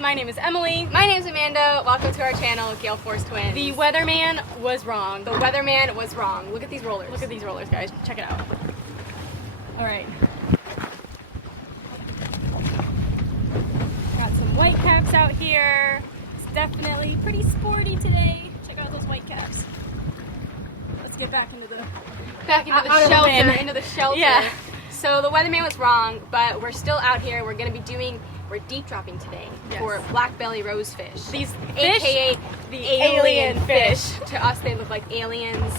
My name is Emily. My name is Amanda. Welcome to our channel, Gale Force Twins. The weatherman was wrong. The weatherman was wrong. Look at these rollers. Look at these rollers, guys. Check it out. All right. Got some white caps out here. It's definitely pretty sporty today. Check out those white caps. Let's get back into the shelter. Yeah. So the weatherman was wrong, but we're still out here. We're deep dropping today for black belly rosefish. These AKA fish, the alien fish. To us, they look like aliens.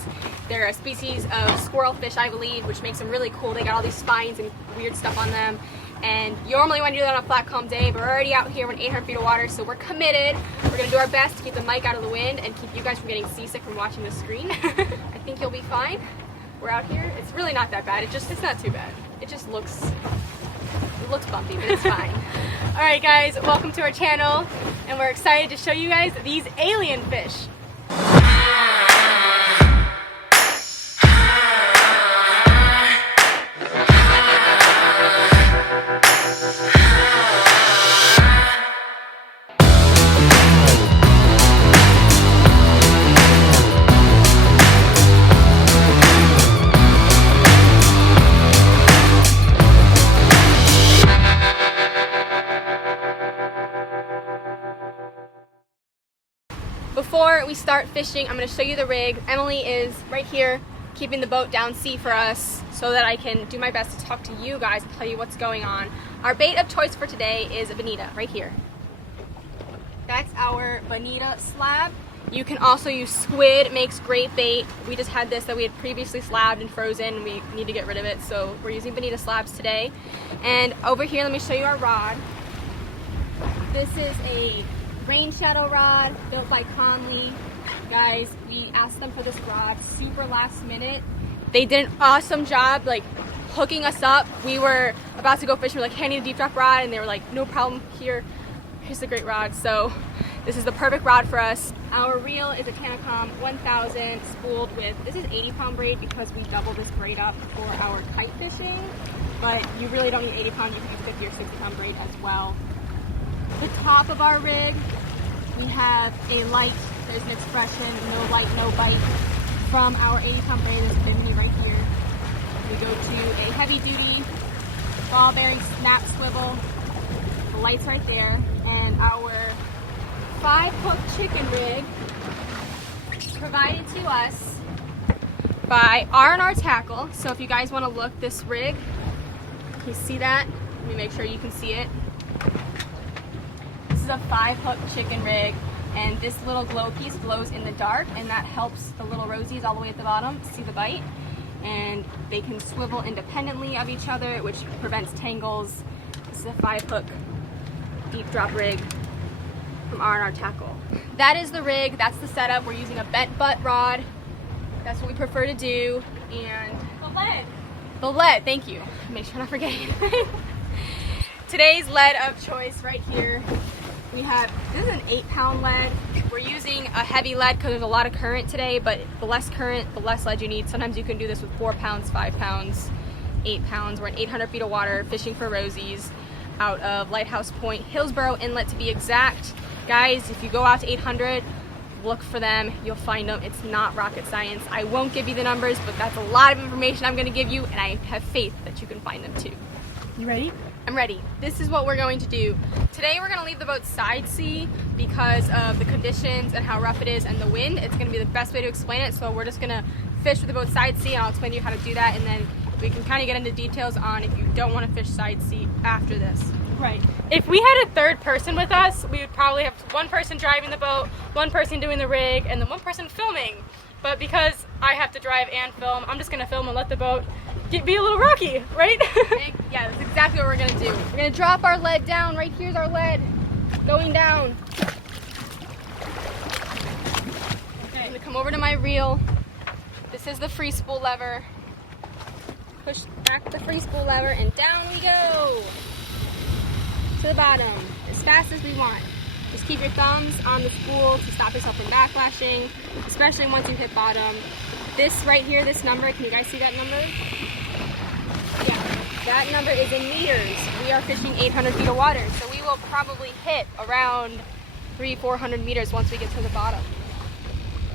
They're a species of squirrel fish, I believe, which makes them really cool. They got all these spines and weird stuff on them. And you normally want to do that on a flat, calm day, but we're already out here in 800 feet of water, so we're committed. We're going to do our best to keep the mic out of the wind and keep you guys from getting seasick from watching the screen. I think you'll be fine. We're out here. It's really not that bad. It's not too bad. It just looks bumpy, but it's fine. All right, guys, welcome to our channel, and we're excited to show you guys these alien fish. Before we start fishing, I'm going to show you the rig. Emily is right here keeping the boat down sea for us so that I can do my best to talk to you guys and tell you what's going on. Our bait of choice for today is a bonita right here. That's our bonita slab. You can also use squid. It makes great bait. We just had this that we had previously slabbed and frozen. We need to get rid of it, so we're using bonita slabs today. And over here, let me show you our rod. This is a rain shadow rod built by Conley. Guys, we asked them for this rod super last minute. They did an awesome job like hooking us up. We were about to go fishing. We're like, hey, I need a deep drop rod, and they were like, no problem, here's the great rod. So this is the perfect rod for us. Our reel is a Canacom 1000 spooled with, this is 80-pound braid because we double this braid up for our kite fishing, but you really don't need 80 pound, you can use 50 or 60-pound braid as well. The top of our rig, we have a light, there's an expression, no light, no bite, from our 80-pound braid that's been right here. We go to a heavy-duty ball bearing snap swivel, the light's right there, and our 5-hook chicken rig provided to us by R&R Tackle. So if you guys want to look, this rig, can you see that? Let me make sure you can see it. This is a 5-hook chicken rig, and this little glow piece glows in the dark, and that helps the little rosies all the way at the bottom see the bite, and they can swivel independently of each other, which prevents tangles. This is a 5-hook deep drop rig from R&R Tackle. That is the rig, that's the setup. We're using a bent butt rod. That's what we prefer to do. And the lead, thank you. Make sure I'm not forgetting. Today's lead of choice right here. We have, this is an 8-pound lead. We're using a heavy lead because there's a lot of current today, but the less current, the less lead you need. Sometimes you can do this with 4 pounds, 5 pounds, 8 pounds. We're in 800 feet of water fishing for rosies out of Lighthouse Point, Hillsborough Inlet to be exact. Guys, if you go out to 800, look for them, you'll find them. It's not rocket science. I won't give you the numbers, but that's a lot of information I'm gonna give you, and I have faith that you can find them too. You ready? I'm ready. This is what we're going to do. Today we're gonna leave the boat side sea because of the conditions and how rough it is and the wind. It's gonna be the best way to explain it, so we're just gonna fish with the boat side sea, and I'll explain to you how to do that, and then we can kind of get into details on if you don't want to fish side sea after this. Right. If we had a third person with us, we would probably have one person driving the boat, one person doing the rig, and then one person filming. But because I have to drive and film, I'm just gonna film and let the boat be a little rocky, right? Yeah, that's exactly what we're gonna do. We're gonna drop our lead down. Right here's our lead going down. Okay. I'm gonna come over to my reel. This is the free spool lever. Push back the free spool lever and down we go to the bottom as fast as we want. Just keep your thumbs on the spool to stop yourself from backlashing, especially once you hit bottom. This right here, this number, can you guys see that number? Yeah. That number is in meters. We are fishing 800 feet of water, so we will probably hit around 300-400 meters once we get to the bottom.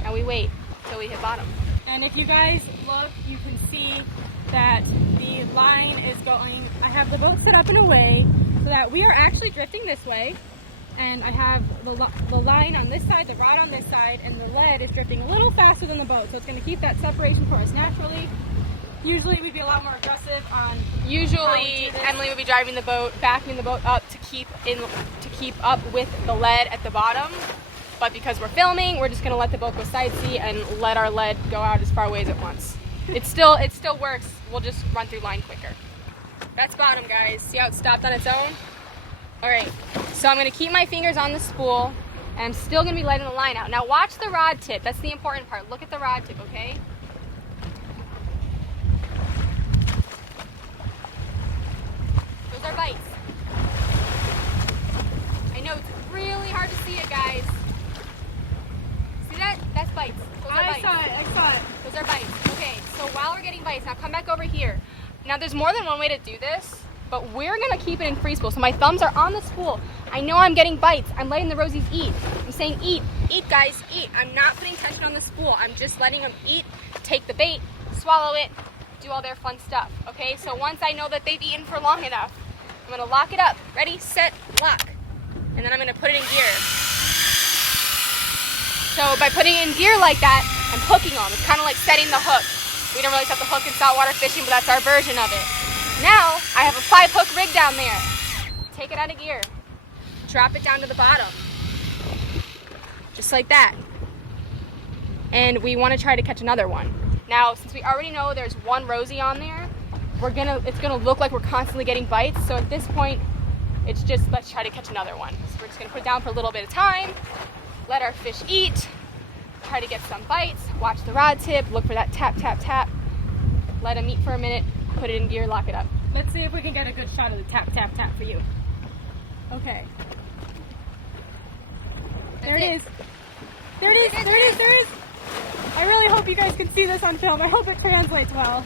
And we wait till we hit bottom. And if you guys look, you can see that the line is going, I have the boat set up in a way so that we are actually drifting this way. And I have the line on this side, the rod on this side, and the lead is drifting a little faster than the boat. So it's going to keep that separation for us naturally. Usually we'd be a lot more aggressive on... Usually Emily would be driving the boat, backing the boat up to keep up with the lead at the bottom. But because we're filming, we're just going to let the boat go side sea and let our lead go out as far away as it wants. It still works. We'll just run through line quicker. That's bottom, guys. See how it stopped on its own? Alright, so I'm going to keep my fingers on the spool, and I'm still going to be letting the line out. Now watch the rod tip. That's the important part. Look at the rod tip, okay? Those are bites. I know it's really hard to see it, guys. See that? That's bites. Those are bites. I saw it. Those are bites. Okay, so while we're getting bites, now come back over here. Now there's more than one way to do this, but we're gonna keep it in free spool. So my thumbs are on the spool. I know I'm getting bites. I'm letting the Rosies eat. I'm saying eat. Eat, guys, eat. I'm not putting tension on the spool. I'm just letting them eat, take the bait, swallow it, do all their fun stuff. Okay, so once I know that they've eaten for long enough, I'm gonna lock it up. Ready, set, lock. And then I'm gonna put it in gear. So by putting it in gear like that, I'm hooking them. It's kind of like setting the hook. We don't really set the hook in saltwater fishing, but that's our version of it. Now, I have a 5-hook rig down there. Take it out of gear. Drop it down to the bottom. Just like that. And we want to try to catch another one. Now, since we already know there's one Rosie on there, it's gonna look like we're constantly getting bites. So at this point, it's just, let's try to catch another one. So we're just gonna put it down for a little bit of time, let our fish eat, try to get some bites, watch the rod tip, look for that tap, tap, tap, let them eat for a minute, put it in gear, lock it up. Let's see if we can get a good shot of the tap, tap, tap for you. Okay. There it is. There it is. There it is. There it is. I really hope you guys can see this on film. I hope it translates well.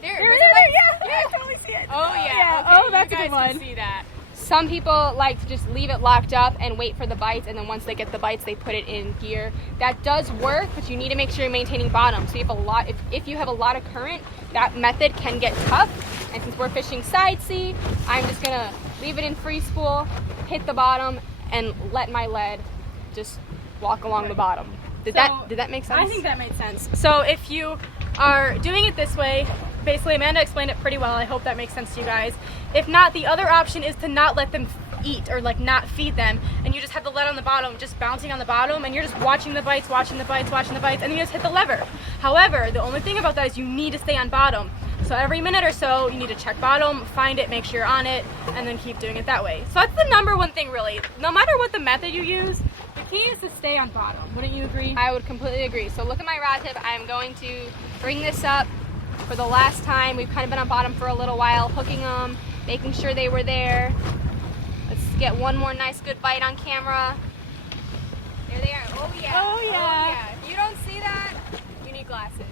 There it is. Yeah, I totally see it. Oh yeah. Yeah. Okay. Oh, that's you a guys good one. Can see that. Some people like to just leave it locked up and wait for the bites, and then once they get the bites, they put it in gear. That does work, but you need to make sure you're maintaining bottom. So if you have a lot of current, that method can get tough. And since we're fishing side sea, I'm just gonna leave it in free spool, hit the bottom, and let my lead just walk along the bottom. Did that make sense? I think that made sense. So if you are doing it this way, basically Amanda explained it pretty well. I hope that makes sense to you guys. If not, the other option is to not let them eat or like not feed them, and you just have the lead on the bottom just bouncing on the bottom, and you're just watching the bites, watching the bites, watching the bites, and then you just hit the lever. However, the only thing about that is you need to stay on bottom. So every minute or so, you need to check bottom, find it, make sure you're on it, and then keep doing it that way. So that's the number one thing really. No matter what the method you use, the key is to stay on bottom. Wouldn't you agree? I would completely agree. So look at my rod tip. I'm going to bring this up for the last time. We've kind of been on bottom for a little while, hooking them, making sure they were there. Let's get one more nice good bite on camera. There they are. Oh yeah. Oh yeah. Oh yeah. If you don't see that, you need glasses.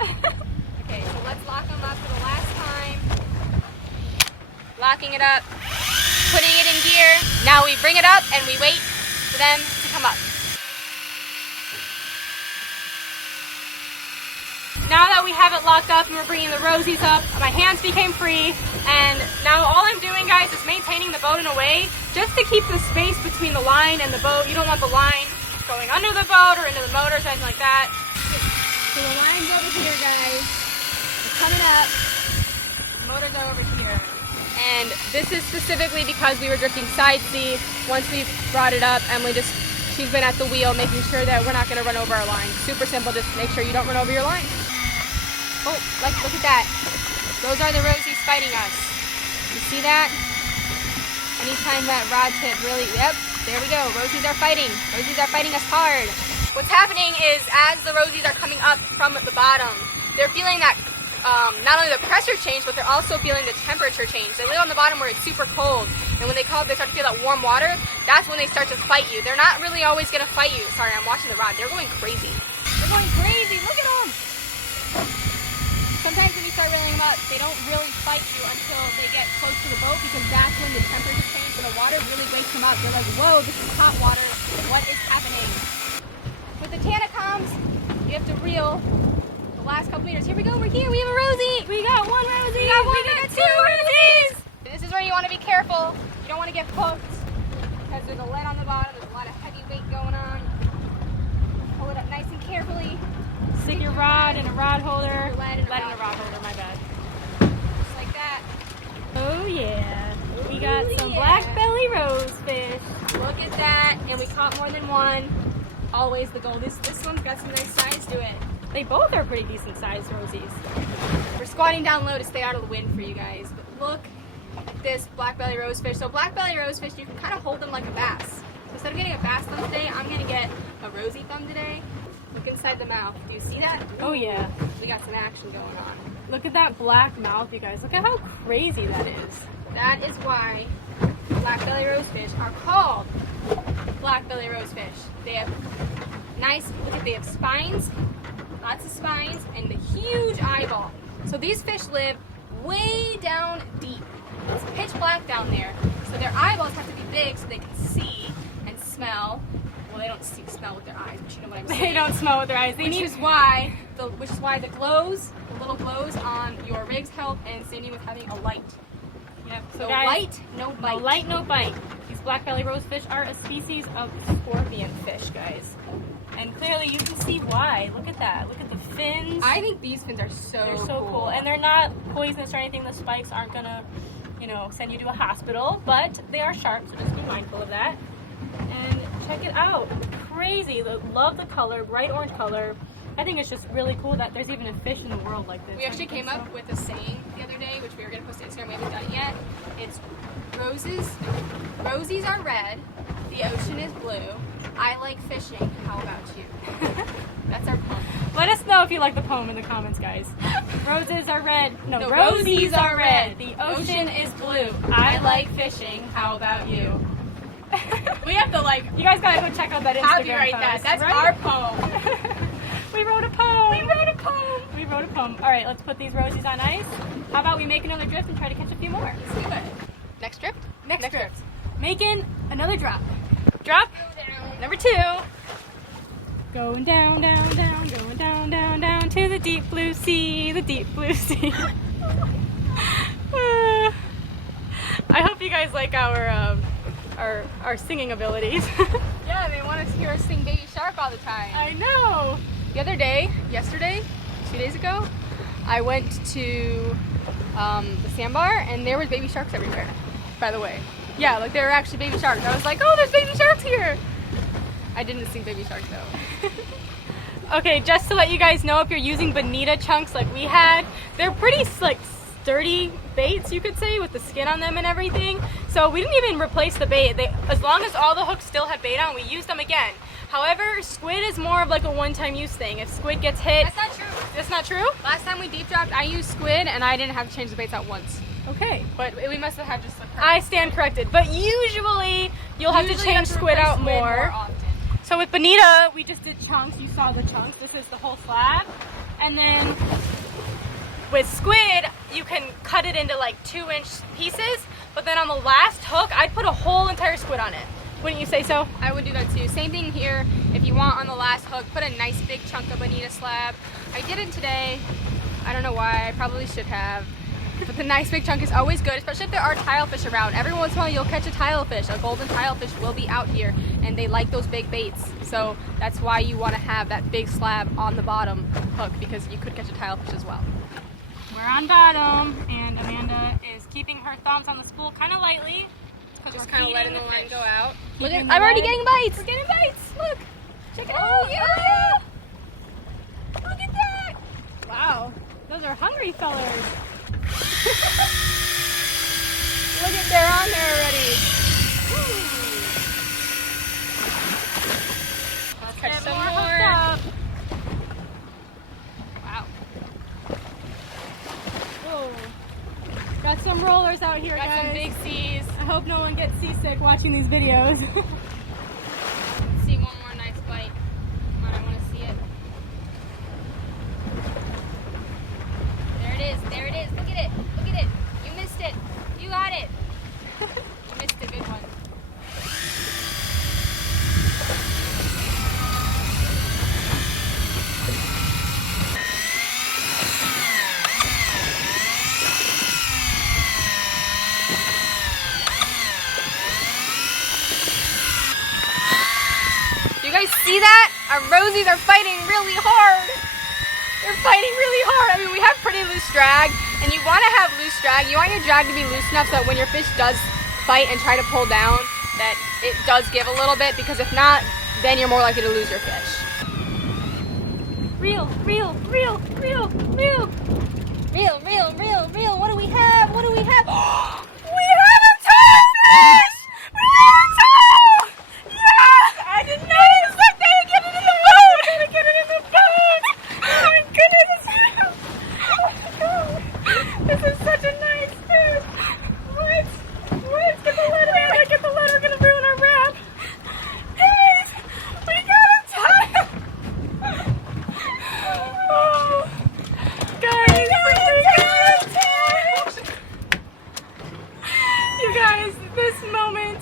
Okay, so let's lock them up for the last time. Locking it up, putting it in gear. Now we bring it up and we wait for them to come up. Now that we have it locked up and we're bringing the Rosies up, my hands became free, and now all I'm doing, guys, is maintaining the boat in a way just to keep the space between the line and the boat. You don't want the line going under the boat or into the motors, anything like that. So the line's over here, guys. It's coming up. The motors are over here. And this is specifically because we were drifting side sea. Once we brought it up, she's been at the wheel making sure that we're not going to run over our line. Super simple, just make sure you don't run over your line. Oh, look at that. Those are the Rosies fighting us. You see that? Anytime that rod tip really, yep, there we go. Rosies are fighting. Rosies are fighting us hard. What's happening is as the Rosies are coming up from the bottom, they're feeling that not only the pressure change, but they're also feeling the temperature change. They live on the bottom where it's super cold, and when they come up, they start to feel that warm water. That's when they start to fight you. They're not really always going to fight you. Sorry, I'm watching the rod. They're going crazy. They're going crazy. Look at them. Sometimes when you start reeling them up, they don't really fight you until they get close to the boat, because that's when the temperature changes and the water really wakes them up. They're like, whoa, this is hot water. What is happening? With the Tanacoms, you have to reel the last couple meters. Here we go. We're here. We have a Rosie. We got one Rosie. We got two Rosies. This is where you want to be careful. You don't want to get hooked because there's a lead on the bottom. There's a lot of heavy weight going on. Pull it up nice and carefully. Stick your rod in a rod holder. Lead in a Lead in a rod holder, my bad. Just like that. Oh yeah. We got some black belly rosefish. Look at that. And we caught more than one. Always the goal. This one's got some nice size to it. They both are pretty decent sized rosies. We're squatting down low to stay out of the wind for you guys. But look at this black belly rosefish. So black belly rosefish, you can kind of hold them like a bass. So instead of getting a bass thumb today, I'm going to get a rosy thumb today. Look inside the mouth. Do you see that? Oh yeah. We got some action going on. Look at that black mouth, you guys. Look at how crazy that is. That is why black belly rosefish are called black belly rosefish. They have nice, they have spines, lots of spines, and a huge eyeball. So these fish live way down deep. It's pitch black down there. So their eyeballs have to be big so they can see and smell. Well, they don't smell with their eyes, but you know what I'm saying. They don't smell with their eyes. Which is why the glows, the little glows on your rigs help, and same with having a light. Yep. So No guys, light, no bite. no light, no bite. These black belly rosefish are a species of scorpion fish, guys. And clearly you can see why. Look at that. Look at the fins. I think these fins are They're so cool. And they're not poisonous or anything. The spikes aren't gonna, send you to a hospital, but they are sharp, so just be mindful of that. And check it out. Crazy. Love the color, bright orange color. I think it's just really cool that there's even a fish in the world like this. We actually came up with a saying the other day, which we were going to post to Instagram. We haven't done it yet. It's rosies are red, the ocean is blue. I like fishing. How about you? That's our poem. Let us know if you like the poem in the comments, guys. Roses are red. No, No, rosies are red. The ocean is blue. I like fishing. How about you? We have to You guys gotta go check out that Instagram copyright post, that. That's right? our poem. We wrote a poem. We wrote a poem. We wrote a poem. All right, let's put these rosies on ice. How about we make another drift and try to catch a few more? Let's do it. Next drift? Next drift. Making another drop. Drop number 2. Going down, down, down, going down, down, down to the deep blue sea, the deep blue sea. I hope you guys like our singing abilities. Yeah, they want to hear us sing Baby Shark all the time. I know. The other day, yesterday, 2 days ago, I went to the sandbar and there was baby sharks everywhere, by the way. Yeah, there were actually baby sharks. I was like, oh, there's baby sharks here. I didn't sing baby shark though. Okay, just to let you guys know, if you're using bonita chunks like we had, they're pretty sturdy baits, you could say, with the skin on them and everything. So we didn't even replace the bait. As long as all the hooks still had bait on, we used them again. However, squid is more of like a one-time use thing. If squid gets hit... That's not true. That's not true? Last time we deep dropped, I used squid and I didn't have to change the baits out once. Okay. But we must have had just the I stand corrected. But usually, you'll have to change squid out more. Often. So with bonita, we just did chunks. You saw the chunks. This is the whole slab. And then with squid, you can cut it into 2-inch pieces. But then on the last hook, I'd put a whole entire squid on it. Wouldn't you say so? I would do that too. Same thing here. If you want on the last hook, put a nice big chunk of bonita slab. I didn't today. I don't know why. I probably should have. But the nice big chunk is always good, especially if there are tilefish around. Every once in a while you'll catch a tilefish. A golden tilefish will be out here and they like those big baits. So that's why you want to have that big slab on the bottom hook, because you could catch a tilefish as well. We're on bottom and Amanda is keeping her thumbs on the spool kind of lightly. Just kind of letting the line go out. Look Keeping at, I'm already the getting bites. We're getting bites. Look. Check it out. Yeah. Look at that. Wow, those are hungry fellers. Look at, they're on there already. Let's catch Get some hooked more. up. Wow. Whoa. Got some rollers out here, Got guys. some big seas. I hope no one gets seasick watching these videos. Let's see one more nice bite. Come on, I want to see it. There it is. There see that? Our Rosies are fighting really hard. They're fighting really hard. I mean, we have pretty loose drag, and you want to have loose drag. You want your drag to be loose enough so that when your fish does fight and try to pull down, that it does give a little bit, because if not, then you're more likely to lose your fish. Reel, reel, reel, reel, reel. Reel, reel, reel, reel. What do we have? What do we have? We have a TileFish! We have a tile! Yes! I didn't know it was like they get it in the boat! They get it in the boat! Oh my goodness! Oh my God! This is such a nice fish! What? What? Get the letter! We gotta get the letter! We're gonna ruin our wrap! Guys! We got a tile! Oh! Guys! You guys, this moment,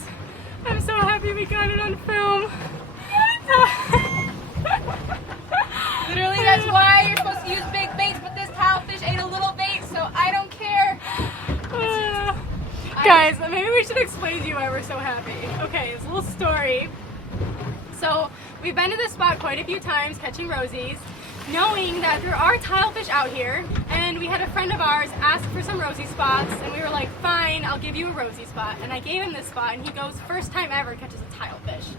I'm so happy we got it on film. Literally, that's why you're supposed to use big baits, but this TileFish ate a little bait, so I don't care. Guys, maybe we should explain to you why we're so happy. Okay, it's a little story. So, we've been to this spot quite a few times, catching Rosies, knowing that there are TileFish out here, and we had a friend of ours ask for some Rosie spots, and we were like, fine, I'll give you a Rosie spot. And I gave him this spot, and he goes, first time ever catches a TileFish.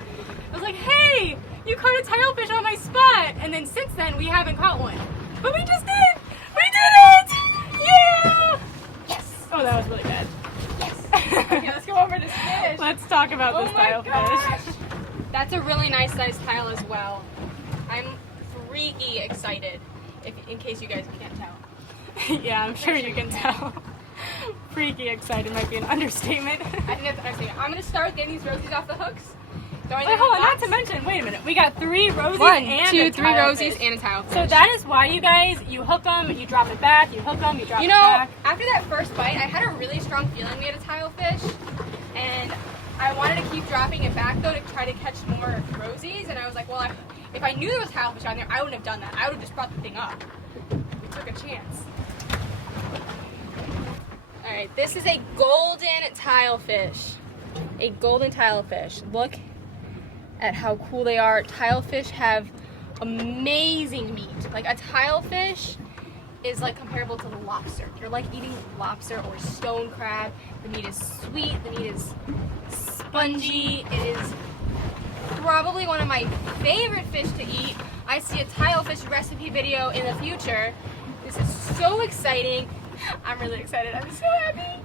I was like, hey, you caught a TileFish on my spot. And then since then, we haven't caught one. But we just did! We did it! Yeah! Yes! Oh, that was really bad. Yes! Okay, let's go over this fish. Let's talk about this TileFish. That's a really nice sized tile as well. I'm freaky excited, in case you guys can't tell. Yeah, I'm sure you can tell. Freaky excited might be an understatement. I think that's an understatement. I'm going to start getting these Rosies off the hooks. Wait, hold on, not to mention, wait a minute. We got 3 Rosies One, and two, a three TileFish. Rosies and a TileFish. So that is why, you guys, you hook them, you drop it back, you hook them, you drop it back. After that first bite, I had a really strong feeling we had a TileFish, and I wanted to keep dropping it back though to try to catch more Rosies, and I was like, well, if I knew there was TileFish on there, I wouldn't have done that. I would have just brought the thing up. We took a chance. Alright, this is a golden TileFish. A golden TileFish. Look at how cool they are. TileFish have amazing meat. Like a TileFish is like comparable to lobster. You're like eating lobster or stone crab. The meat is sweet, the meat is spongy. It is probably one of my favorite fish to eat. I see a TileFish recipe video in the future. This is so exciting. I'm really excited. I'm so happy.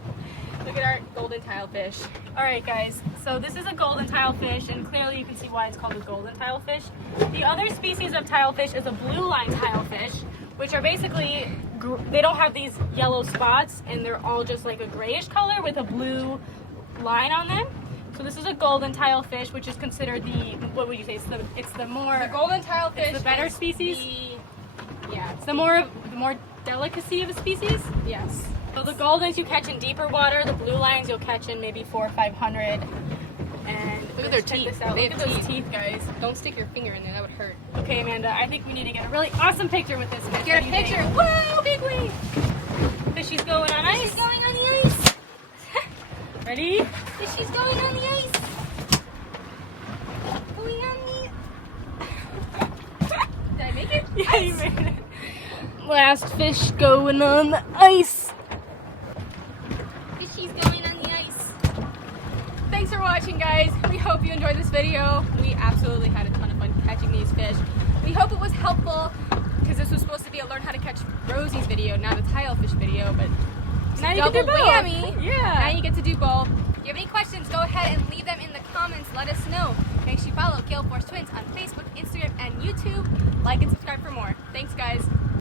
Look at our golden TileFish. Alright guys, so this is a golden TileFish, and clearly you can see why it's called a golden TileFish. The other species of TileFish is a blue line TileFish, which are basically, they don't have these yellow spots, and they're all just like a grayish color with a blue line on them. So this is a golden TileFish, which is considered the, what would you say, it's the more... The golden TileFish it's the better species? Yeah. It's the more delicacy of a species? Yes. So the goldens you catch in deeper water, the blue lines you'll catch in maybe 400 or 500. And look at their check teeth. this out. They Look have at those teeth, guys. Don't stick your finger in there, that would hurt. Okay, Amanda, I think we need to get a really awesome picture with this fish. Get a picture. Whoa, big wing. Fishy's going on ice. Fishy's going on the ice. Ready? Fishy's going on the ice. Going on the... Did I make it? Yeah, you made it. Last fish going on the ice. Fishy's going on the ice. Thanks for watching, guys. We hope you enjoyed this video. We absolutely had a ton of fun catching these fish. We hope it was helpful, because this was supposed to be a learn how to catch Rosie's video, not a TileFish video, but Now you can do both. whammy. Yeah. Now you get to do both. If you have any questions, go ahead and leave them in the comments. Let us know. Make sure you follow Gale Force Twins on Facebook, Instagram, and YouTube. Like and subscribe for more. Thanks, guys.